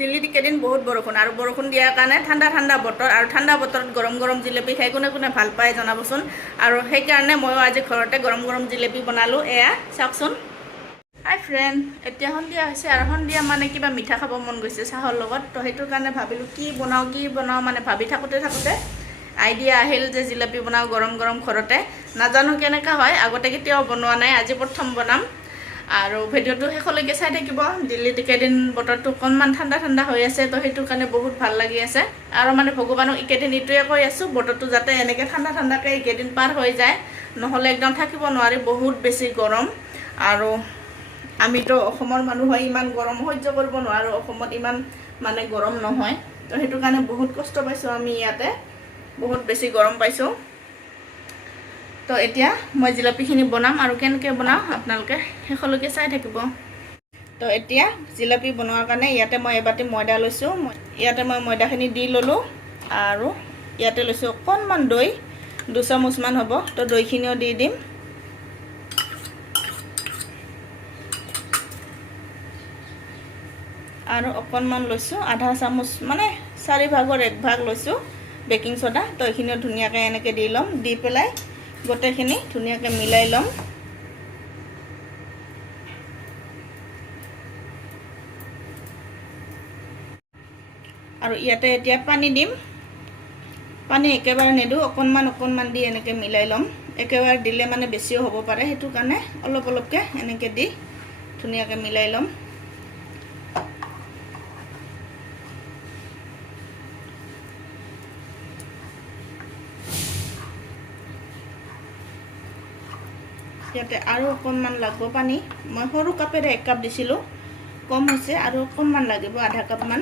দিল্লীত কেইদিন বহুত বৰষুণ আৰু বৰষুণ দিয়াৰ কাৰণে ঠাণ্ডা ঠাণ্ডা বতৰ আৰু ঠাণ্ডা বতৰত গৰম গৰম জিলেপি খাই কোনে কোনে ভাল পায় জনাবচোন আৰু সেইকাৰণে ময়ো আজি ঘৰতে গৰম গৰম জিলেপি বনালোঁ এয়া চাওকচোন হাই ফ্ৰেণ্ড এতিয়া সন্ধিয়া হৈছে আৰু সন্ধিয়া মানে কিবা মিঠা খাব মন গৈছে চাহৰ লগত তো সেইটোৰ কাৰণে ভাবিলোঁ কি বনাওঁ মানে ভাবি থাকোঁতে আইডিয়া আহিল যে জিলাপি বনাওঁ গৰম গৰম ঘৰতে নাজানো কেনেকুৱা হয় আগতে কেতিয়াও বনোৱা নাই আজি প্ৰথম বনাম আৰু ভিডিঅ'টো শেষলৈকে চাই থাকিব দিল্লীত কেইদিন বতৰটো অকণমান ঠাণ্ডা ঠাণ্ডা হৈ আছে তো সেইটোৰ কাৰণে বহুত ভাল লাগি আছে আৰু মানে ভগৱানক এইকেইদিন এইটোৱে কৈ আছোঁ বতৰটো যাতে এনেকৈ ঠাণ্ডা ঠাণ্ডাকৈ এইকেইদিন পাৰ হৈ যায় নহ'লে একদম থাকিব নোৱাৰি বহুত বেছি গৰম আৰু আমিতো অসমৰ মানুহ হয় ইমান গৰম সহ্য কৰিব নোৱাৰোঁ অসমত ইমান মানে গৰম নহয় তো সেইটো কাৰণে বহুত কষ্ট পাইছোঁ আমি ইয়াতে বহুত বেছি গৰম পাইছোঁ তো এতিয়া মই জিলাপিখিনি বনাম আৰু কেনেকৈ বনাওঁ আপোনালোকে শেষলৈকে চাই থাকিব তো এতিয়া জিলাপি বনোৱাৰ কাৰণে ইয়াতে মই এবাটি ময়দা লৈছোঁ ইয়াতে মই ময়দাখিনি দি ল'লোঁ আৰু ইয়াতে লৈছোঁ অকণমান দৈ 2 চামুচমান হ'ব তো দৈখিনিও দি দিম আৰু অকণমান লৈছোঁ আধা চামুচ মানে 4 ভাগৰ 1 ভাগ লৈছোঁ বেকিং সোডা তো এইখিনিও ধুনীয়াকৈ এনেকৈ দি ল'ম দি পেলাই গোটেইখিনি ধুনীয়াকৈ মিলাই ল'ম আৰু ইয়াতে এতিয়া পানী দিম পানী একেবাৰে নিদিওঁ অকণমান দি এনেকৈ মিলাই ল'ম একেবাৰে দিলে মানে বেছিও হ'ব পাৰে সেইটো কাৰণে অলপ অলপকৈ এনেকৈ দি ধুনীয়াকৈ মিলাই ল'ম ইয়াতে আৰু অকণমান লাগিব পানী মই সৰু কাপেৰে 1 কাপ দিছিলোঁ কম হৈছে আৰু অকণমান লাগিব আধা কাপমান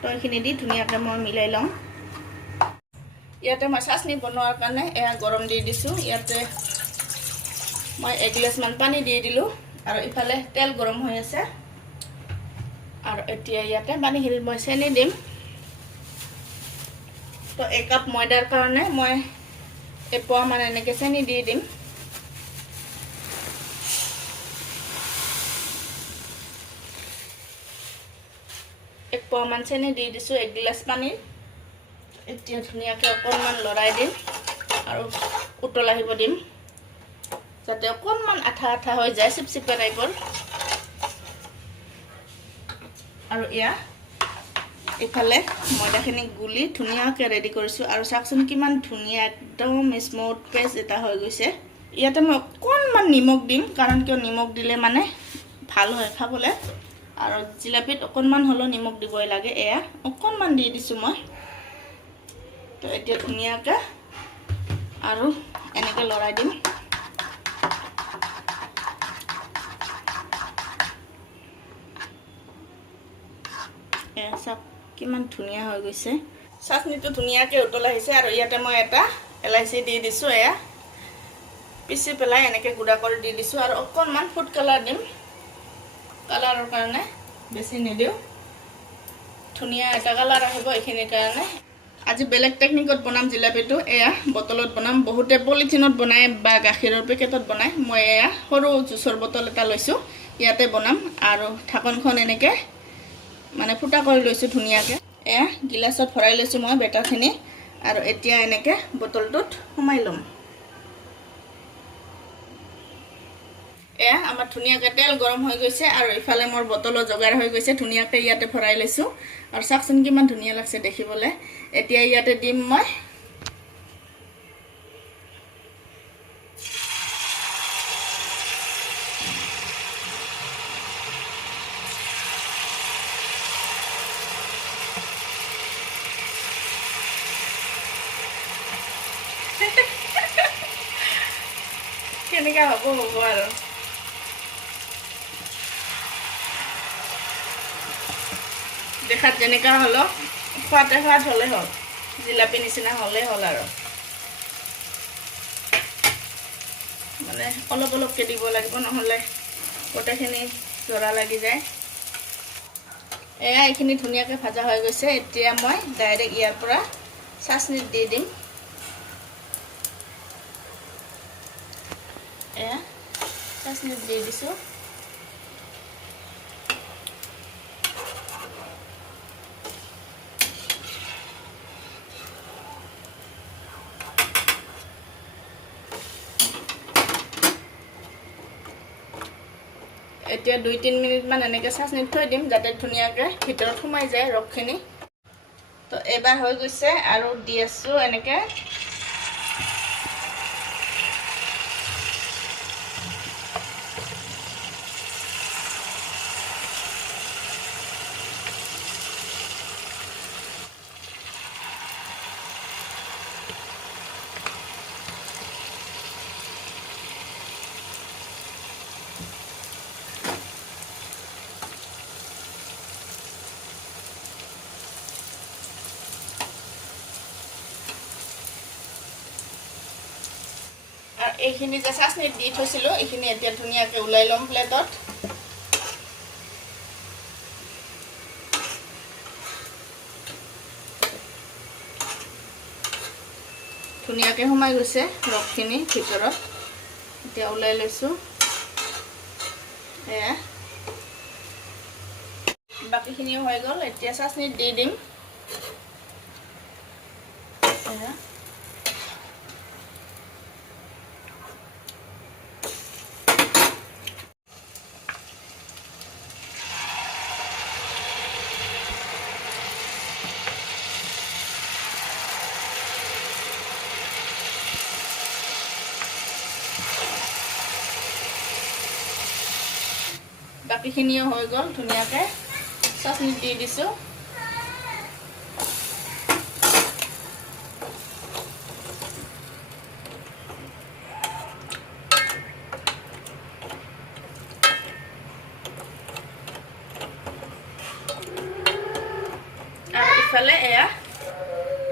তো এইখিনি দি ধুনীয়াকৈ মই মিলাই ল'ম ইয়াতে মই চাটনি বনোৱাৰ কাৰণে এয়া গৰম দি দিছোঁ ইয়াতে মই 1 গিলাচমান পানী দি দিলোঁ আৰু ইফালে তেল গৰম হৈ আছে আৰু এতিয়া ইয়াতে পানীখিনিত মই চেনি দিম তো 1 কাপ ময়দাৰ কাৰণে মই 1 পোৱা মান এনেকৈ চেনি দি দিম एक পোৱা মান চেনি দি দিছোঁ 1 গিলাচ পানী এতিয়া ধুনীয়াকৈ অকণমান লৰাই দিম আৰু উতল আহিব দিম যাতে অকণমান আঠা আঠা হৈ যায় চিপচিপা টাইপৰ আৰু ইফালে ময়দাখিনি গুলি ধুনীয়াকৈ ৰেডি কৰিছোঁ আৰু চাওকচোন কিমান ধুনীয়া একদম স্মুথ পেষ্ট এটা হৈ গৈছে ইয়াতে মই অকণমান নিমখ দিম কাৰণ কিয় নিমখ দিলে মানে ভাল হয় খাবলৈ আৰু জিলাপিত অকণমান হলো নিমখ দিবই লাগে এয়া অকণমান দি দিছোঁ মই তো এতিয়া ধুনীয়াকৈ আৰু এনেকৈ লৰাই দিম এয়া সব কিমান ধুনীয়া হৈ গৈছে চাটনিটো ধুনীয়াকৈ উতল আহিছে আৰু ইয়াতে মই এটা এলাইচি দি দিছোঁ এয়া পিচি পেলাই এনেকৈ গুড়া কৰি দি দিছোঁ আৰু অকণমান ফুড কালাৰ দিম কালাৰৰ কাৰণে বেছি নিদিওঁ ধুনীয়া এটা কালাৰ আহিব এইখিনিৰ কাৰণে আজি বেলেগ টেকনিকত বনাম জিলাপিটো এয়া বটলত বনাম বহুতে পলিথিনত বনায় বা গাখীৰৰ পেকেটত বনায় মই এয়া সৰু জুচৰ বটল এটা লৈছোঁ ইয়াতে বনাম আৰু ঢাকনখন এনেকৈ মানে ফুটা কৰি লৈছোঁ ধুনীয়াকৈ এয়া গিলাচত ভৰাই লৈছোঁ মই বেটাৰখিনি আৰু এতিয়া এনেকৈ বটলটোত সোমাই ল'ম এয়া আমাৰ ধুনীয়াকৈ তেল গৰম হৈ গৈছে আৰু ইফালে মোৰ বটলৰ যোগাৰ হৈ গৈছে ধুনীয়াকৈ ইয়াতে ভৰাই লৈছোঁ আৰু চাওকচোন কিমান ধুনীয়া লাগছে দেখিবলৈ এতিয়া ইয়াতে দিম মই কেনেকৈ হ'ব আৰু দেখাত যেনেকা হলো খোৱাতে সোৱাদ হ'লে হ'ল জিলাপি নিচিনা হ'লে হ'ল আৰু মানে অলপ অলপকৈ দিব লাগিব নহ'লে গোটেইখিনি জৰা লাগি যায় এয়া এইখিনি ধুনীয়াকৈ ভাজা হৈ গৈছে এতিয়া মই ডাইৰেক্ট ইয়াৰ পৰা চাটনিত দি দিম এয়া চাটনিত দি দিছোঁ এতিয়া 2-3 মিনিটমান এনেকৈ চাচনিত থৈ দিম যাতে ধুনীয়াকৈ ভিতৰত সোমাই যায় ৰসখিনি। তো এবাৰ হৈ গৈছে আৰু দি আছোঁ এনেকৈ। আর এইখিনি যে চাচনিত দি থৈছিলোঁ এইখিনি এতিয়া ধুনীয়াকৈ ওলাই ল'ম প্লেটত। ধুনীয়াকৈ সোমাই গৈছে ৰসখিনি ভিতৰত। এতিয়া ওলাই লৈছোঁ। এয়া বাকীখিনিও হৈ গ'ল। এতিয়া চাচনিত দি দিম। এয়া বাকীখিনিও হৈ গ'ল ধুনীয়াকৈ চাচনিত দি দিছোঁ। আৰু ইফালে এয়া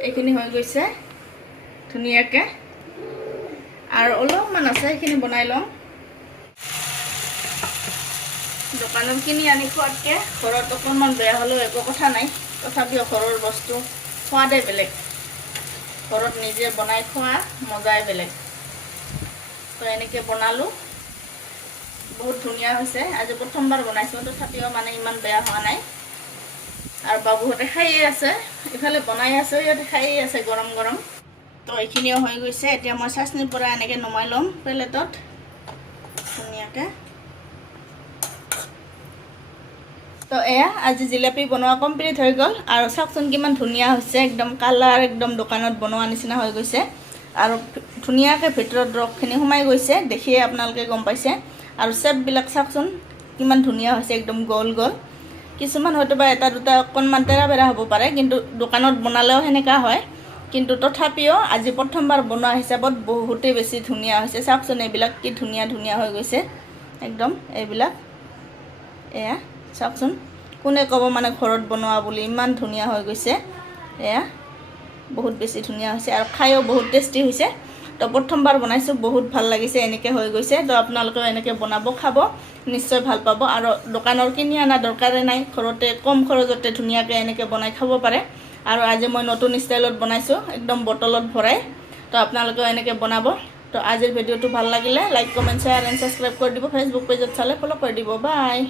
এইখিনি হৈ গৈছে ধুনীয়াকৈ। আৰু অলপমান আছে সেইখিনি বনাই লওঁ। দোকানত কিনি আনি খোৱাতকৈ ঘৰত অকণমান বেয়া হ'লেও একো কথা নাই। তথাপিও ঘৰৰ বস্তু সোৱাদেই বেলেগ। ঘৰত নিজে বনাই খোৱা মজাই বেলেগ। তো এনেকৈ বনালোঁ, বহুত ধুনীয়া হৈছে। আজি প্ৰথমবাৰ বনাইছোঁ, তথাপিও মানে ইমান বেয়া হোৱা নাই। আৰু বাবুহঁতে খায়ে আছে, ইফালে বনাই আছে, সিহঁতে খায়ে আছে গৰম গৰম। তো এইখিনিও হৈ গৈছে। এতিয়া মই চাচনিৰ পৰা এনেকৈ নমাই ল'ম প্লেটত ধুনীয়াকৈ। তো এয়া আজি জিলাপি বনোৱা কমপ্লিট হৈ গ'ল। আৰু চাওকচোন কিমান ধুনীয়া হৈছে, একদম কালাৰ একদম দোকানত বনোৱা নিচিনা হৈ গৈছে। আৰু ধুনীয়াকৈ ভিতৰত ৰসখিনি সোমাই গৈছে, দেখিয়ে আপোনালোকে গম পাইছে। আৰু চেপবিলাক চাওকচোন কিমান ধুনীয়া হৈছে, একদম গোল গোল। কিছুমান হয়তো বা এটা দুটা অকণমান তেৰা বেৰা হ'ব পাৰে, কিন্তু দোকানত বনালেও সেনেকুৱা হয়। কিন্তু তথাপিও আজি প্ৰথমবাৰ বনোৱা হিচাপত বহুতেই বেছি ধুনীয়া হৈছে। চাওকচোন এইবিলাক কি ধুনীয়া ধুনীয়া হৈ গৈছে একদম এইবিলাক। এয়া চাওকচোন, কোনে ক'ব মানে ঘৰত বনোৱা বুলি, ইমান ধুনীয়া হৈ গৈছে। এয়া বহুত বেছি ধুনীয়া হৈছে আৰু খায়ো বহুত টেষ্টি হৈছে। তো প্ৰথমবাৰ বনাইছোঁ, বহুত ভাল লাগিছে এনেকৈ হৈ গৈছে। তো আপোনালোকেও এনেকৈ বনাব, খাব, নিশ্চয় ভাল পাব। আৰু দোকানৰ কিনি অনা দৰকাৰে নাই, ঘৰতে কম খৰচতে ধুনীয়াকৈ এনেকৈ বনাই খাব পাৰে। আৰু আজি মই নতুন ষ্টাইলত বনাইছোঁ, একদম বটলত ভৰাই। তো আপোনালোকেও এনেকৈ বনাব। তো আজিৰ ভিডিঅ'টো ভাল লাগিলে like, comment, share and subscribe কৰি দিব। ফেচবুক পেজত চালে ফ'ল' কৰি দিব। বাই।